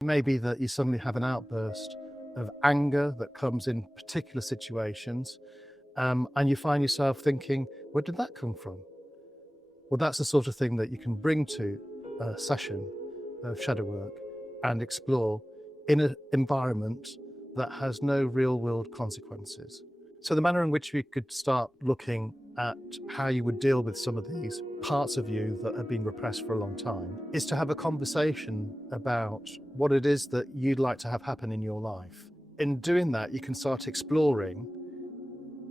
It may be that you suddenly have an outburst of anger that comes in particular situations, and you find yourself thinking, where did that come from? Well, that's the sort of thing that you can bring to a session of shadow work and explore in an environment that has no real world consequences. So the manner in which we could start looking at how you would deal with some of these parts of you that have been repressed for a long time is to have a conversation about what it is that you'd like to have happen in your life. In doing that, you can start exploring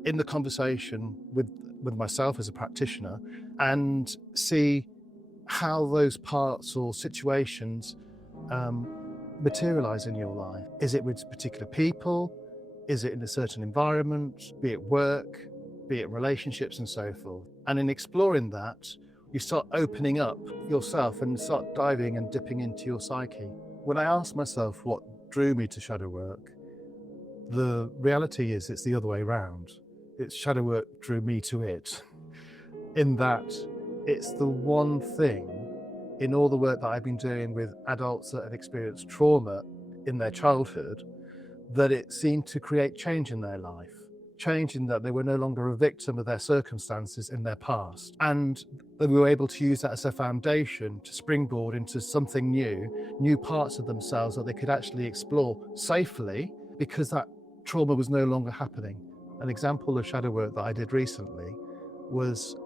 in the conversation with myself as a practitioner and see how those parts or situations materialize in your life. Is it with particular people? Is it in a certain environment, be it work, be it relationships and so forth? And in exploring that, you start opening up yourself and start diving and dipping into your psyche. When I asked myself what drew me to shadow work, the reality is it's the other way around. It's shadow work drew me to it, in that it's the one thing in all the work that I've been doing with adults that have experienced trauma in their childhood, that it seemed to create change in their life, change in that they were no longer a victim of their circumstances in their past. And they were able to use that as a foundation to springboard into something new parts of themselves that they could actually explore safely because that trauma was no longer happening. An example of shadow work that I did recently was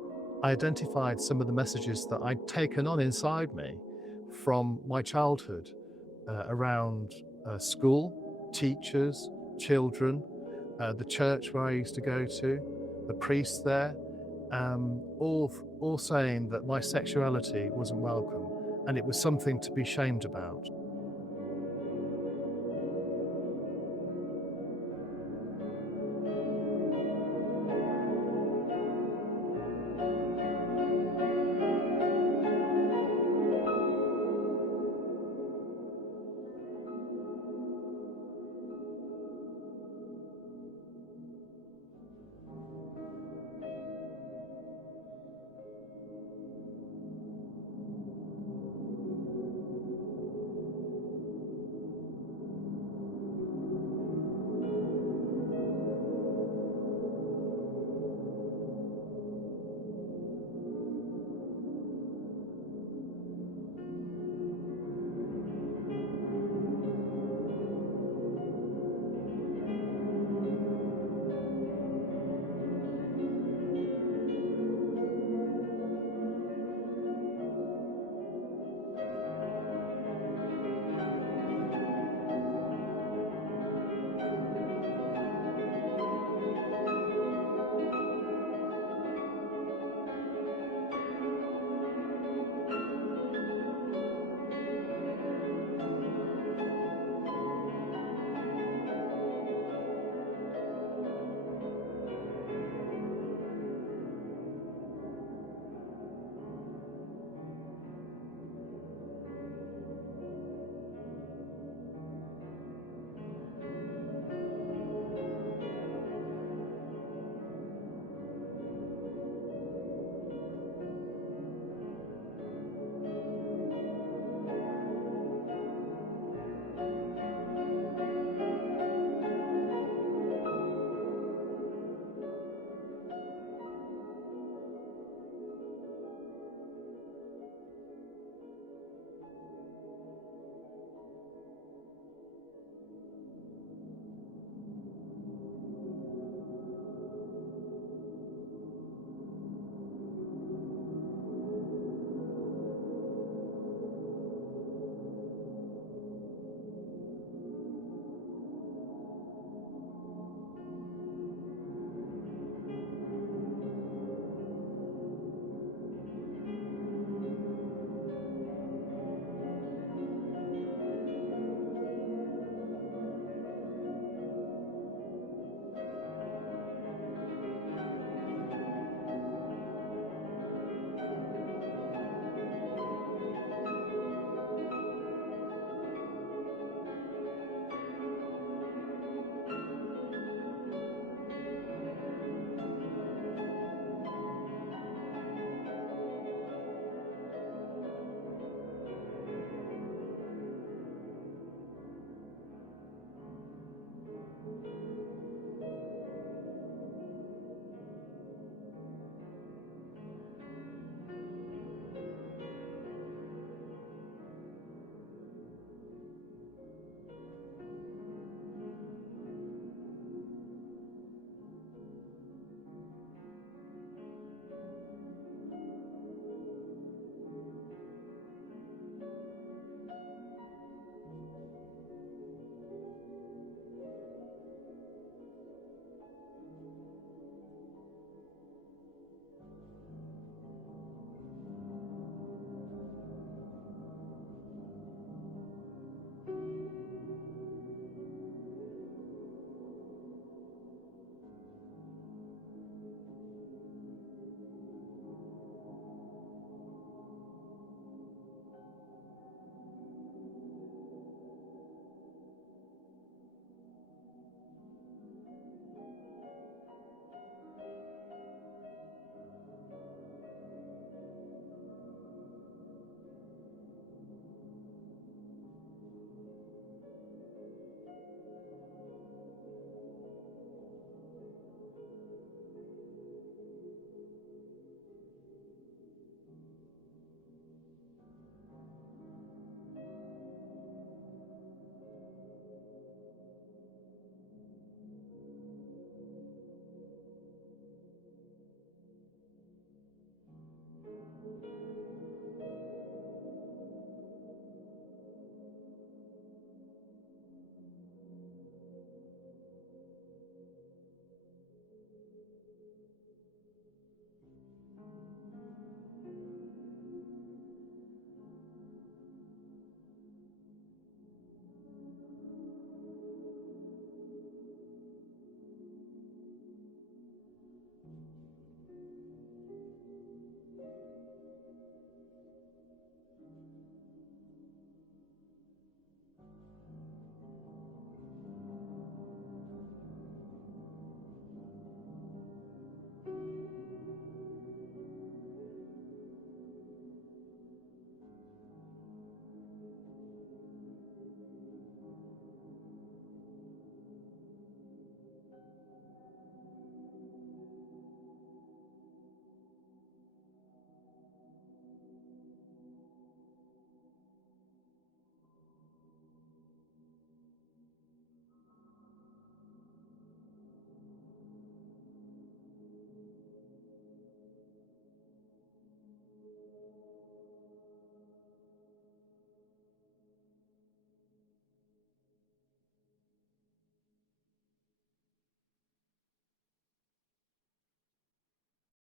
I identified some of the messages that I'd taken on inside me from my childhood around school, teachers, children, the church where I used to go to, the priests there, all saying that my sexuality wasn't welcome and it was something to be shamed about.